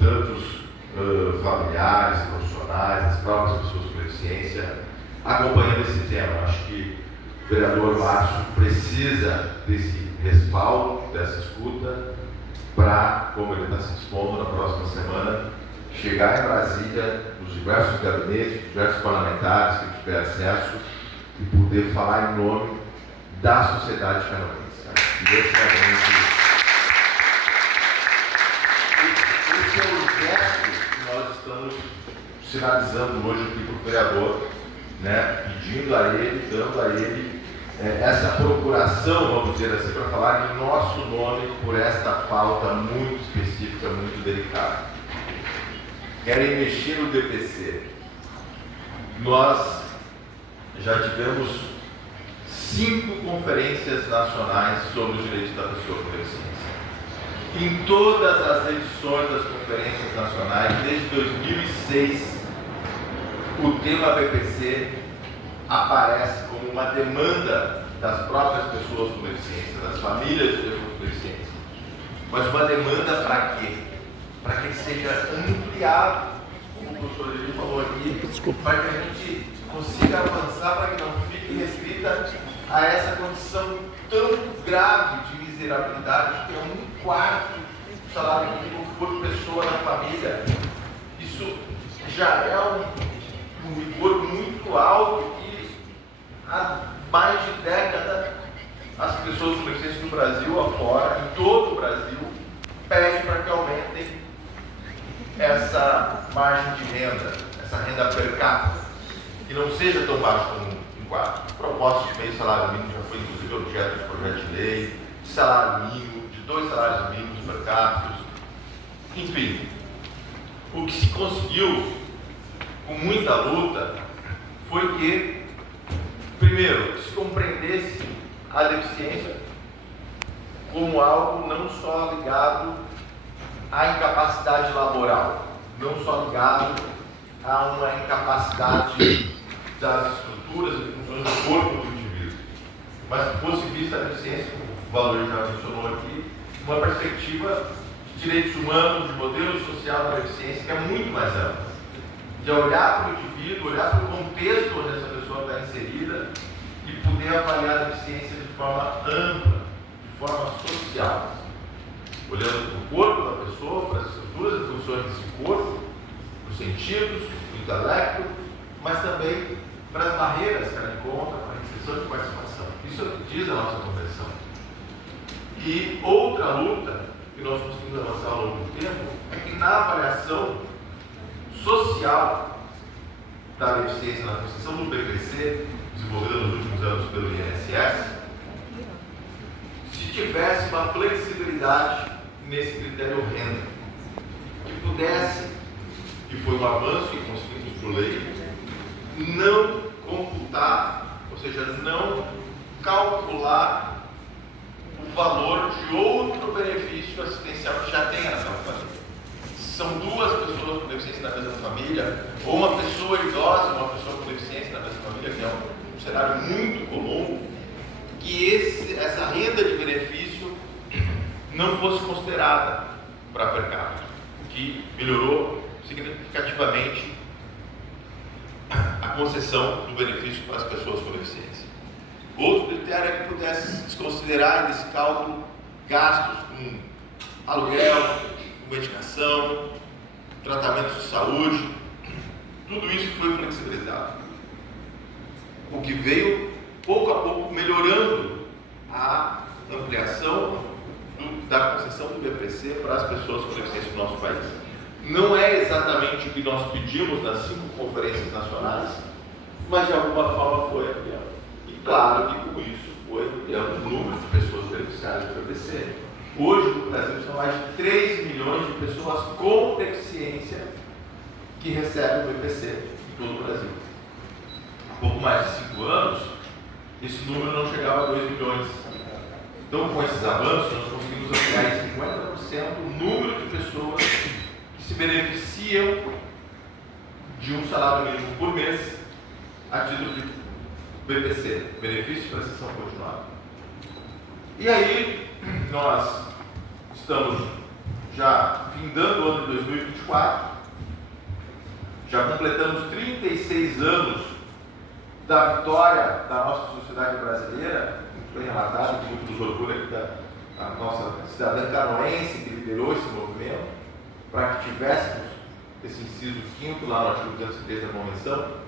tantos familiares, profissionais, as próprias pessoas com deficiência, acompanhando esse tema. Acho que o vereador Márcio precisa desse respaldo, dessa escuta, para, como ele está se dispondo na próxima semana, chegar em Brasília, nos diversos gabinetes, diversos parlamentares que tiver acesso, e poder falar em nome da sociedade canoense. Esse é o gesto que nós estamos sinalizando hoje aqui para o vereador, né? Pedindo a ele, dando a ele essa procuração, vamos dizer assim, para falar em nosso nome por esta pauta muito específica, muito delicada. Querem mexer no DPC. Nós já tivemos 5 conferências nacionais sobre os direitos da pessoa com deficiência. Em todas as edições das conferências nacionais, desde 2006, o tema BPC aparece como uma demanda das próprias pessoas com deficiência, das famílias de pessoas com deficiência. Mas uma demanda para quê? Para que ele seja ampliado, como o professor Eli falou aqui, para que a gente consiga avançar, para que não fique restrita a essa condição tão grave de miserabilidade, que é 1/4 do salário mínimo por pessoa na família. Isso já é um rigor muito alto que há mais de década as pessoas com deficiência no Brasil afora, em todo o Brasil, pedem para que aumentem essa margem de renda, essa renda per capita, que não seja tão baixa como um quarto. A proposta de meio salário mínimo já foi inclusive objeto de projeto de lei, de salário mínimo, de 2 salários mínimos per capita. Enfim, o que se conseguiu com muita luta foi que, primeiro, se compreendesse a deficiência como algo não só ligado à incapacidade laboral, não só ligado a uma incapacidade das estruturas e funções do corpo do indivíduo, mas que fosse vista a deficiência, como o Valor já mencionou aqui, uma perspectiva de direitos humanos, de modelo social da deficiência, que é muito mais ampla. De olhar para o indivíduo, olhar para o contexto onde essa pessoa está inserida e poder avaliar a deficiência de forma ampla, de forma social, olhando para o corpo da pessoa, para as estruturas e funções desse corpo, para os sentidos, para o intelecto, mas também para as barreiras que ela encontra para a inserção e participação. Isso é o que diz a nossa convenção. E outra luta que nós conseguimos avançar ao longo do tempo é que na avaliação social da deficiência, na construção do BPC, desenvolvida nos últimos anos pelo INSS, se tivesse uma flexibilidade nesse critério renda, que pudesse, que foi um avanço que conseguimos por lei, não computar, ou seja, não calcular o valor de outro benefício assistencial que já tenha naquela família. São 2 pessoas com deficiência na mesma família, ou uma pessoa idosa e uma pessoa com deficiência na mesma família, que é um cenário muito comum, que essa renda de benefício não fosse considerada para per capita, o que melhorou significativamente a concessão do benefício para as pessoas com deficiência. Outro critério é que pudesse desconsiderar nesse cálculo gastos com aluguel, com medicação, tratamento de saúde. Tudo isso foi flexibilizado, o que veio pouco a pouco melhorando a ampliação da concessão do BPC para as pessoas com deficiência do nosso país. Não é exatamente o que nós pedimos nas 5 conferências nacionais, mas de alguma forma foi ampliado. E claro que com isso foi ampliando o número de pessoas beneficiárias do BPC. Hoje no Brasil são mais de 3 milhões de pessoas com deficiência que recebem o BPC em todo o Brasil. Há pouco mais de 5 anos, esse número não chegava a 2 milhões. Então, com esses avanços, nós conseguimos ampliar em 50% o número de pessoas que se beneficiam de um salário mínimo por mês a título de BPC, benefício de prestação continuada. E aí, nós estamos já findando o ano de 2024, já completamos 36 anos da vitória da nossa sociedade brasileira, muito bem relatado, muito nos orgulho aqui da nossa cidadã canoense que liderou esse movimento, para que tivéssemos esse inciso 5º lá no artigo 203 da Convenção,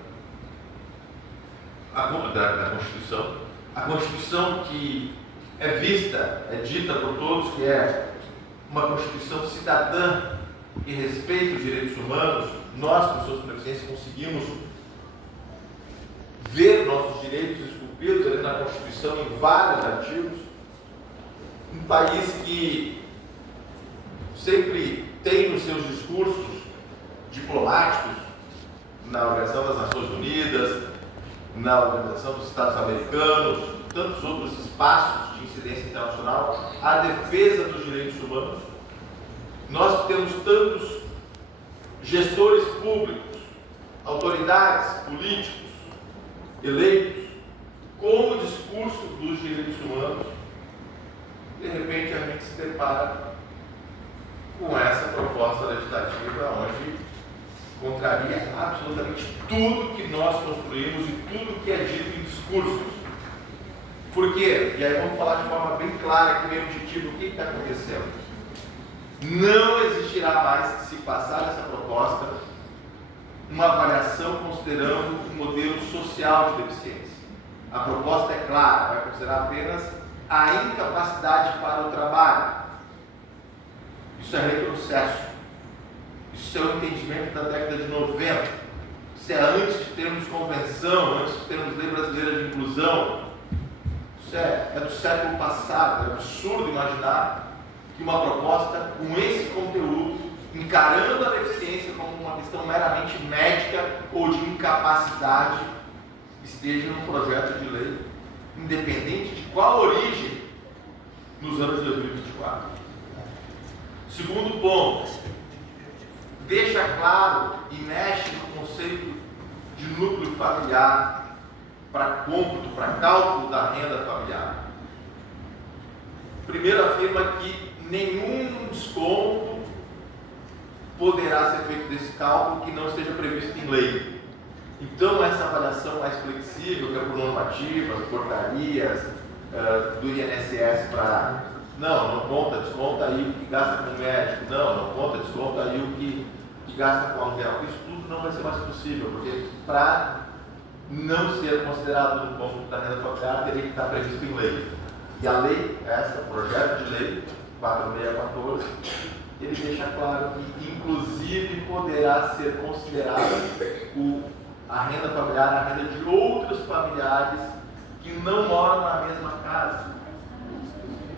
da Constituição. A Constituição que é vista, é dita por todos que é uma Constituição cidadã que respeita os direitos humanos. Nós, pessoas com deficiência, conseguimos ver nossos direitos esculpidos ali na Constituição em vários artigos. Um país que sempre tem nos seus discursos diplomáticos, na Organização das Nações Unidas, na Organização dos Estados Americanos, tantos outros espaços de incidência internacional, a defesa dos direitos humanos. Nós temos tantos gestores públicos, autoridades políticos, eleitos, com o discurso dos direitos humanos. De repente a gente se depara com essa proposta legislativa onde contraria absolutamente tudo que nós construímos e tudo que é dito em discursos. Por quê? E aí vamos falar de forma bem clara aqui, bem objetiva, o que está acontecendo. Não existirá mais que se passar essa proposta uma avaliação considerando o modelo social de deficiência. A proposta é clara, vai considerar apenas a incapacidade para o trabalho. Isso é retrocesso. Isso é o entendimento da década de 90. Isso é antes de termos convenção, antes de termos lei brasileira de inclusão. Isso é do século passado. É absurdo imaginar que uma proposta com esse conteúdo, encarando a deficiência como uma questão meramente médica ou de incapacidade, esteja num projeto de lei, independente de qual origem, nos anos de 2024. Segundo ponto, deixa claro e mexe no conceito de núcleo familiar para cômputo, para cálculo da renda familiar. Primeiro, afirma que nenhum desconto poderá ser feito desse cálculo que não esteja previsto em lei. Então, essa avaliação mais flexível, que é por normativas, portarias, do INSS para... Não conta, desconta aí o que gasta com o médico. Não conta, desconta aí o que gasta com aluguel. Isso tudo não vai ser mais possível, porque para não ser considerado no cômputo da renda familiar, teria que estar previsto em lei. E a lei, o projeto de lei 4614, ele deixa claro que, inclusive, poderá ser considerada a renda familiar, a renda de outros familiares que não moram na mesma casa.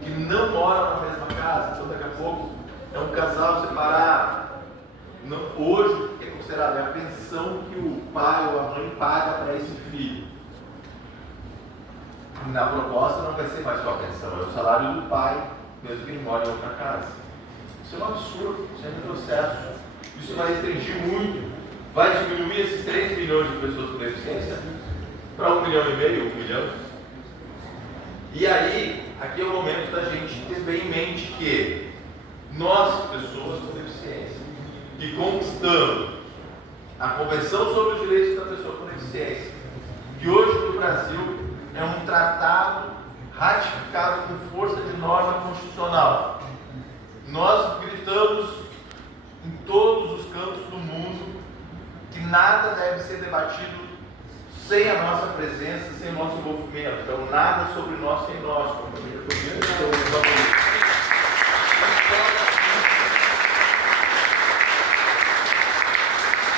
Então, daqui a pouco, é um casal separado. Hoje, é considerado a pensão que o pai ou a mãe paga para esse filho. Na proposta, não vai ser mais só a pensão, é o salário do pai, mesmo que ele mora em outra casa. Isso é um absurdo, isso é um retrocesso. Isso vai restringir muito. Vai diminuir esses 3 milhões de pessoas com deficiência para 1,5 milhão, 1 milhão. E aí, aqui é o momento da gente ter bem em mente que nós, pessoas com deficiência, que conquistamos a Convenção sobre os Direitos da Pessoa com Deficiência, que hoje no Brasil é um tratado ratificado com força de norma constitucional. Nós gritamos em todos os cantos do mundo que nada deve ser debatido sem a nossa presença, sem o nosso envolvimento. Então, nada sobre nós sem nós, como a família política.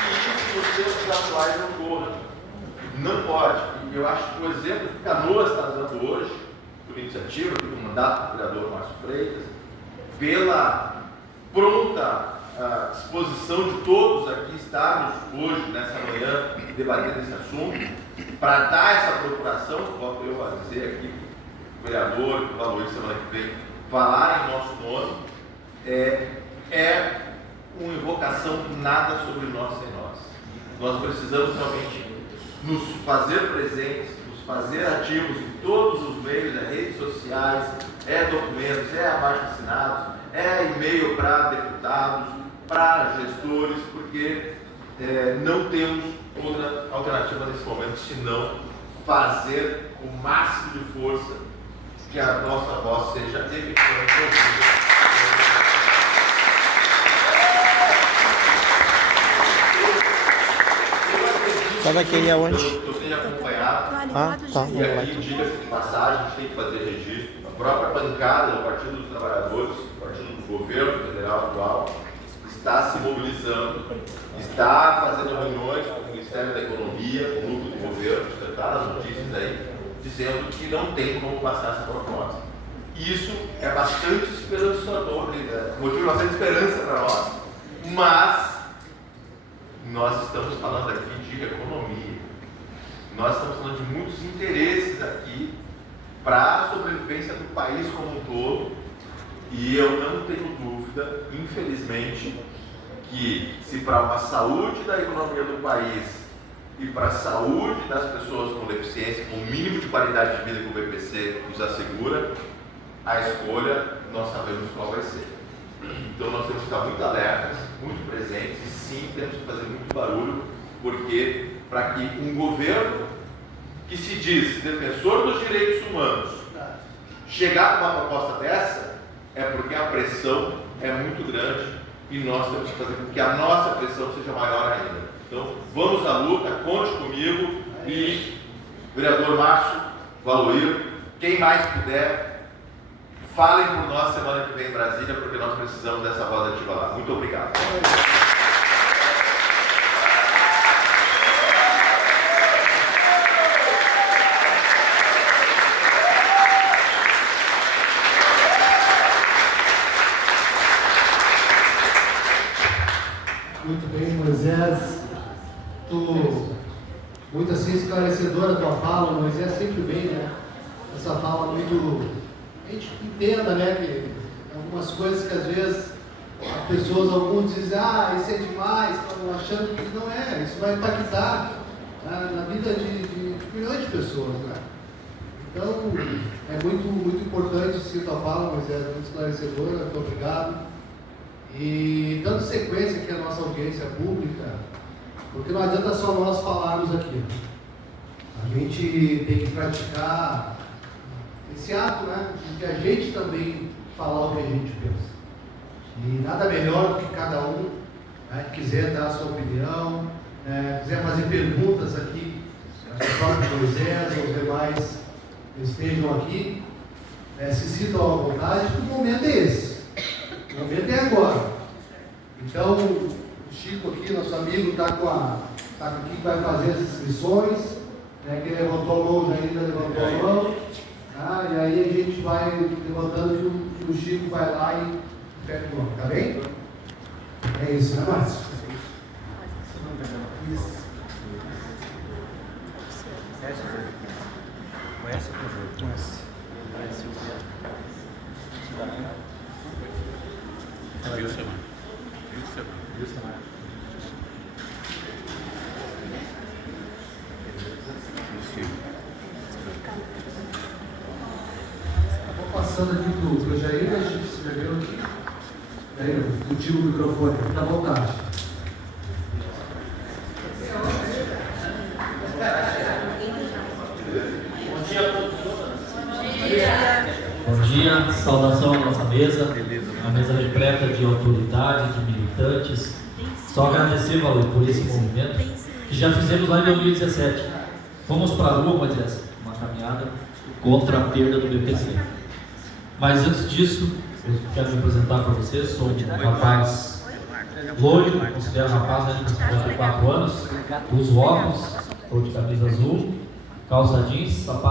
Que isso nos tempos atuais ocorra. Não pode. E eu acho que o exemplo que Canoas está dando hoje, por iniciativa, pelo mandato do vereador Márcio Freitas, pela pronta disposição de todos aqui estarmos hoje, nessa manhã, debatendo esse assunto, para dar essa procuração, volto eu a dizer aqui, o vereador, o Valois, semana que vem, falar em nosso nome, é uma invocação nada sobre nós sem nós. Nós precisamos realmente nos fazer presentes, nos fazer ativos em todos os meios, redes sociais, documentos, abaixo-assinados, é e-mail para deputados, para gestores, porque não temos outra alternativa nesse momento senão fazer o máximo de força que a nossa voz seja efetivamente ouvida. Sabe aquele aonde? Eu tenho acompanhado. Tá. E aqui, diga-se de passagem, a gente tem que fazer registro. A própria bancada do Partido dos Trabalhadores, do Partido do Governo Federal atual, está se mobilizando, está fazendo reuniões com o Ministério da Economia, com o grupo do governo, está nas notícias aí, dizendo que não tem como passar essa proposta. Isso é bastante esperançador, motiva bastante esperança para nós, mas nós estamos falando aqui de economia. Nós estamos falando de muitos interesses aqui para a sobrevivência do país como um todo. E eu não tenho dúvida, infelizmente, que se para uma saúde da economia do país e para a saúde das pessoas com deficiência, com o mínimo de qualidade de vida que o BPC nos assegura, a escolha nós sabemos qual vai ser. Então nós temos que estar muito alertas, muito presentes e sim, temos que fazer muito barulho, porque para que um governo que se diz defensor dos direitos humanos chegar a uma proposta dessa, é porque a pressão é muito grande e nós temos que fazer com que a nossa pressão seja maior ainda. Então vamos à luta, conte comigo e vereador Márcio, Valoir, quem mais puder, falem por nós semana que vem em Brasília, porque nós precisamos dessa voz ativa lá. Muito obrigado. Muito bem, Moisés. Muito assim esclarecedora a tua fala, Moisés, sempre bem, né? Essa fala muito... A gente entenda, né, que algumas coisas que às vezes as pessoas, alguns dizem, isso é demais, estão achando que não é, isso vai impactar na vida de milhões de pessoas, né? Então, é muito importante essa tua fala, Moisés, muito esclarecedora, muito obrigado. E dando sequência aqui à nossa audiência pública, porque não adianta só nós falarmos aqui. A gente tem que praticar esse ato, né, de que a gente também falar o que a gente pensa. E nada melhor do que cada um, né, que quiser dar a sua opinião, quiser fazer perguntas aqui, ao próprio Moisés, aos demais que estejam aqui, se sintam à vontade, porque o momento é esse. O momento é agora. Então, o Chico aqui, nosso amigo, está aqui que vai fazer as inscrições, né, que levantou a mão, já ainda levantou a mão. E aí a gente vai levantando que o Chico vai lá e pega o nome, tá bem? É isso, né, Márcio? Conhece o projeto? Conhece. Vou passando aqui pro Jair, a gente se escreveu aqui. Jair, contigo o microfone, fica à vontade. Bom dia, saudação à nossa mesa, a mesa repleta de autoridade, de militantes. Só agradecer, Valor, por esse movimento que já fizemos lá em 2017. Fomos para a rua, Moisés, uma caminhada contra a perda do BPC. Mas antes disso, eu quero me apresentar para vocês. Sou um rapaz loiro, considero rapaz, né, de 54 anos, uso óculos, estou de camisa azul, calça jeans, sapato.